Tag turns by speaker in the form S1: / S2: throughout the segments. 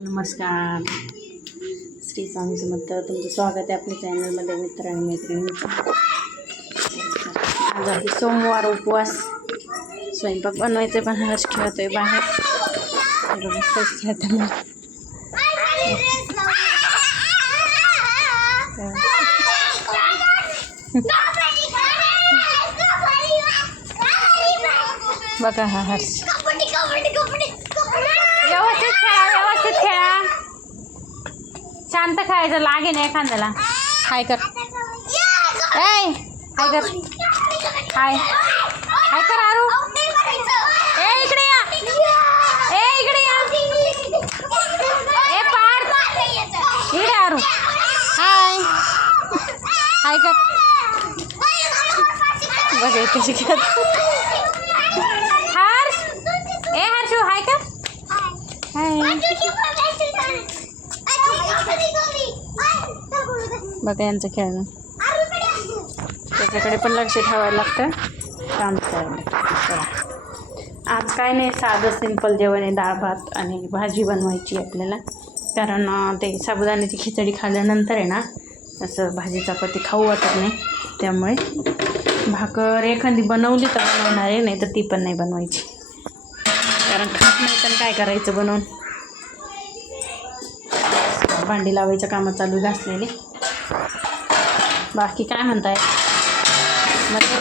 S1: नमस्कार. श्री स्वामी समर्थ तुमचं स्वागत आहे आपल्या चॅनलमध्ये मित्र आणि मैत्रिणींचं. आज आहे सोमवार उपवास. स्वयंपाक बनवायचे पण हर्ष आहे बाहेर. हर्ष खेळताना. बघा हा हर्ष. शांत खायचं लागे ना एखाद्याला. हाय कर. ए हाय कर. हाय. हाय कर आरू. ए इकडे या. ए इकडे या. ए पार इकडे आरू. हाय. हाय कर. बघा कशी खेळत हर्ष. ए हर्षू हाय कर. हाय. बघा यांचं खेळणं. त्याच्याकडे पण लक्ष ठेवायला लागतं. काम करायला चला आज काय नाही साधं सिंपल जेवण आहे डाळ भात आणि भाजी बनवायची आपल्याला. कारण ते साबुदाण्याची खिचडी खाल्ल्यानंतर आहे ना असं भाजी चपाती खाऊ वाटत नाही. त्यामुळे भाकर एखादी बनवली तर बनवणार आहे नाही तर ती पण नाही बनवायची. कारण खात नाही तर काय करायचं बनवून? भांडी लावायचं कामं चालू घासलेली बाकी काय म्हणताय? म्हणजे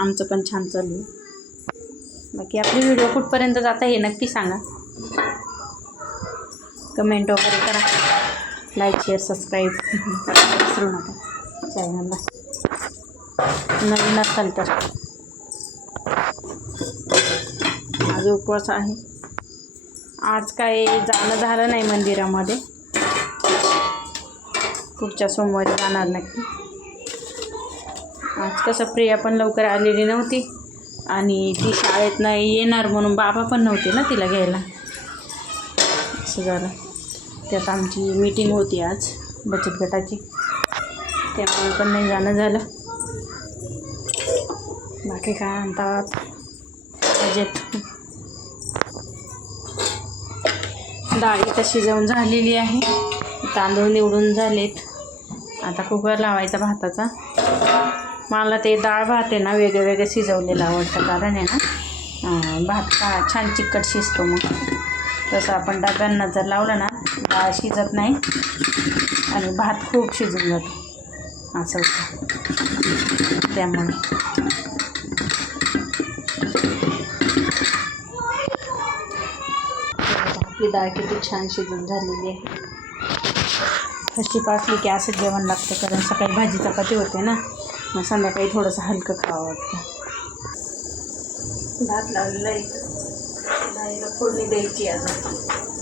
S1: आमचं पण छान चालू आहे. बाकी आपली व्हिडिओ कुठपर्यंत जाता हे नक्की सांगा. कमेंट वगैरे करा. लाईक शेअर सबस्क्राईब विसरू नका. चॅनलला नवीन असाल तर. आज उपवास आहे. आज काय जाणं झालं नाही मंदिरामध्ये. पुढच्या सोमवारी जाणार नक्की आज कसं प्रिया पण लवकर आलेली नव्हती आणि ती शाळेत नाही येणार म्हणून बाबा पण नव्हते ना तिला घ्यायला. असं झालं. त्यात आमची मीटिंग होती आज बचत गटाची. त्यामुळे पण नाही जाणं झालं. बाकी काय म्हणतात? मजेत डाळ इथं शिजवून झालेली आहे. तांदूळ निवडून झालेत. आता कुकर लावायचा भाताचा. मला ते डाळ भात आहे ना वेगळे वेगळे शिजवलेलं आवडतं. कारण आहे ना भात का छान चिकट शिजतो मग. तसं आपण डब्यांना जर लावलं ना डाळ शिजत नाही आणि भात खूप शिजून जातो. असं होतं. त्यामुळे. आपली डाळ किती छान शिजून झालेली आहे. हशी पासली की असं जेवण लागतं कारण सकाळी भाजी चपाती होते ना मग संध्याकाळी थोडंसं हलकं खावं वाटतं. भात लावलेला आहे. फोडणी द्यायची अजून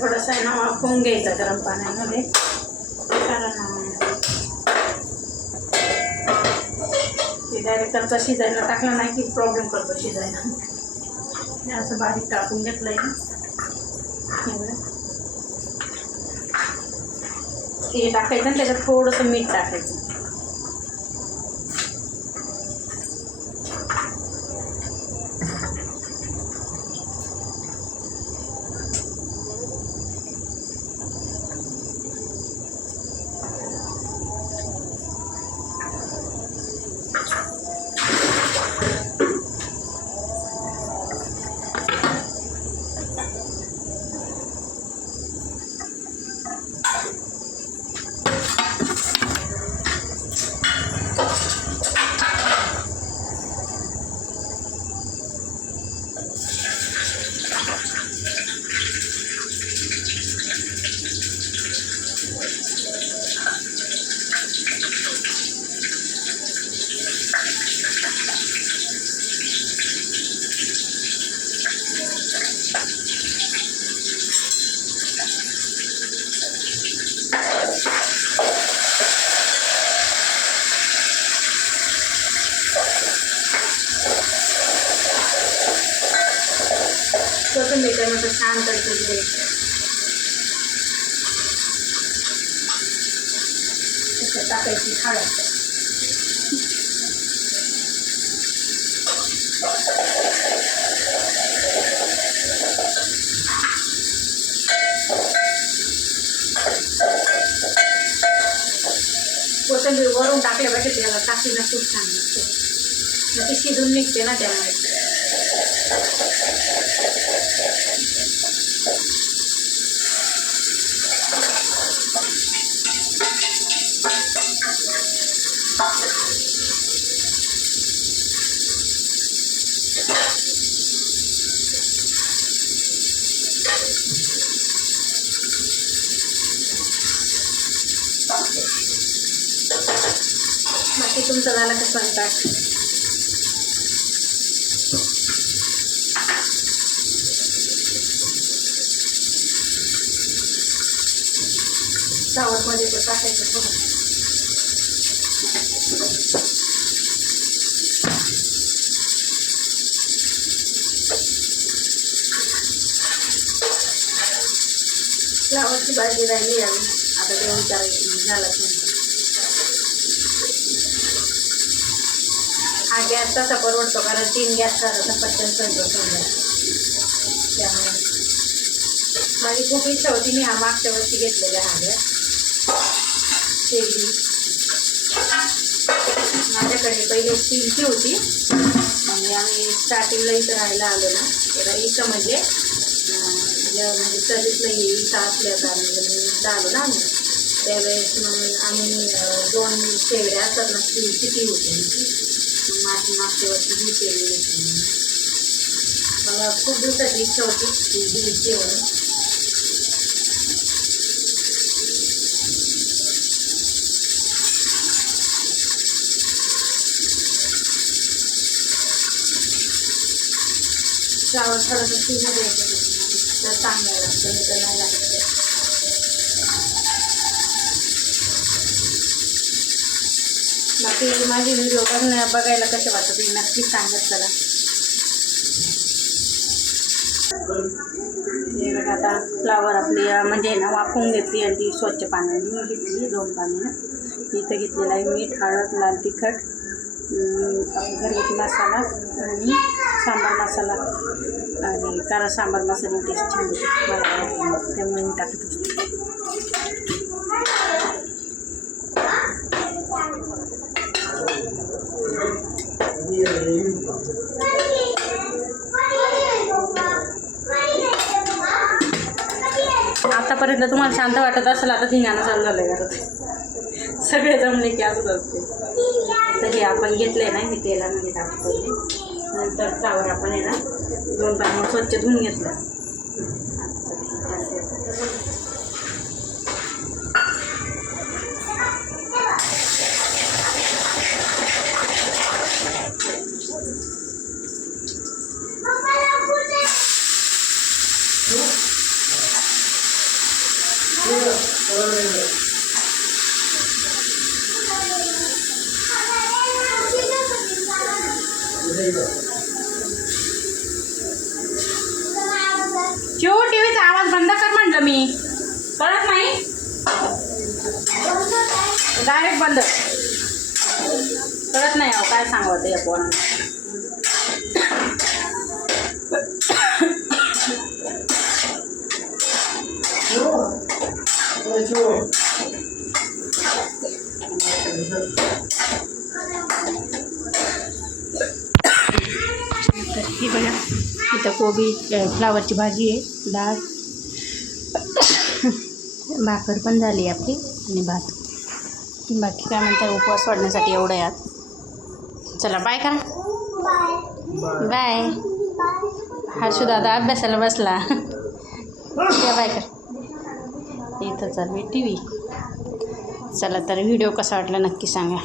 S1: थोडंसं आहे ना वाफवून घ्यायचा गरम पाण्यामध्ये. कारण ते डायरेक्ट शिजायला टाकला नाही की प्रॉब्लेम करतो शिजायला. असं बारीक टाकून घेतलं आहे हे टाकायचं आणि त्याच्यात थोडंसं मीठ टाकायचं. छान तडतडले घ्यायचं टाकायची हळद कोथंबीर वरून टाकल्या पाहिजे त्याला टाकीला खूप छान लागते. मग ती शिजून निघते ना त्यामुळे. तुमचं झालं का स्वयंपाक सावरमध्ये तो टाकायचं बघा फ्लावरची भाजी राहिली आम्ही आता जेवण करायची झालं हा गॅस तसा परवडतो? कारण तीन गॅस करायचा पटकन स्वयंपाक होऊन त्यामुळे. माझी खूप इच्छा होती मी हा मागच्या वर्षी घेतलेला हा गॅस. शेगडी माझ्याकडे पहिले स्टीलची होती. आणि आम्ही स्टार्टिंगला इथं राहायला आलो ना. तेव्हा इथं म्हणजे अं, जेव्हा म्हणजे सर्विसला इथं असल्या कारण आलो ना आम्ही. त्यावेळेस मग आम्ही दोन शेगड्या असतात ना स्टीलची ती होती माझी मागच्या वर्षी ही मला खूप दिवसाची इच्छा होती ती घ्यायची म्हणून फ्लावर थोडंसं शिजू द्यायचं तर चांगलं लागतं नाही तर नाही लागत बाकी माझे व्हिडिओ बघण्या बघायला कसे वाटतं तुम्ही नक्कीच सांगत चला. हे बघा आता फ्लावर आपली म्हणजे ना वाफवून घेतली आणि ती स्वच्छ पाण्याने घेतली दोन पाण्यानं इथं घेतलेलं आहे मीठ हळद लाल तिखट घरगुती मसाला आणि सांबार मसाला आणि कारण सांबार मसाला टेस्ट छान येते मला त्यामुळे मी टाकत असते. जर तुम्हाला शांत वाटत असेल आता धिंगाणं चालू झालं आहे घरात सगळे जमले की असंच असते तर हे आपण घेतले ना हे तेलामध्ये टाकतो नंतर फ्लावर आपण आहे ना दोन पाणी स्वच्छ धुवून घेतलं. मी कळत नाही डायरेक्ट बंद कळत नाही अहो काय सांगावं ते आपण तर ही बघा इथं कोबी अ, फ्लावरची भाजी आहे डाळ भाकर पण झाली आपली आणि भात. बाकी काय म्हणतात उपवास वाढण्यासाठी एवढं यात. चला बाय करा. बाय हर्षू दादा अभ्यासाला बसला. या बाय कर. इथं चालू आहे टी व्ही. चला तर व्हिडिओ कसा वाटला नक्की सांगा.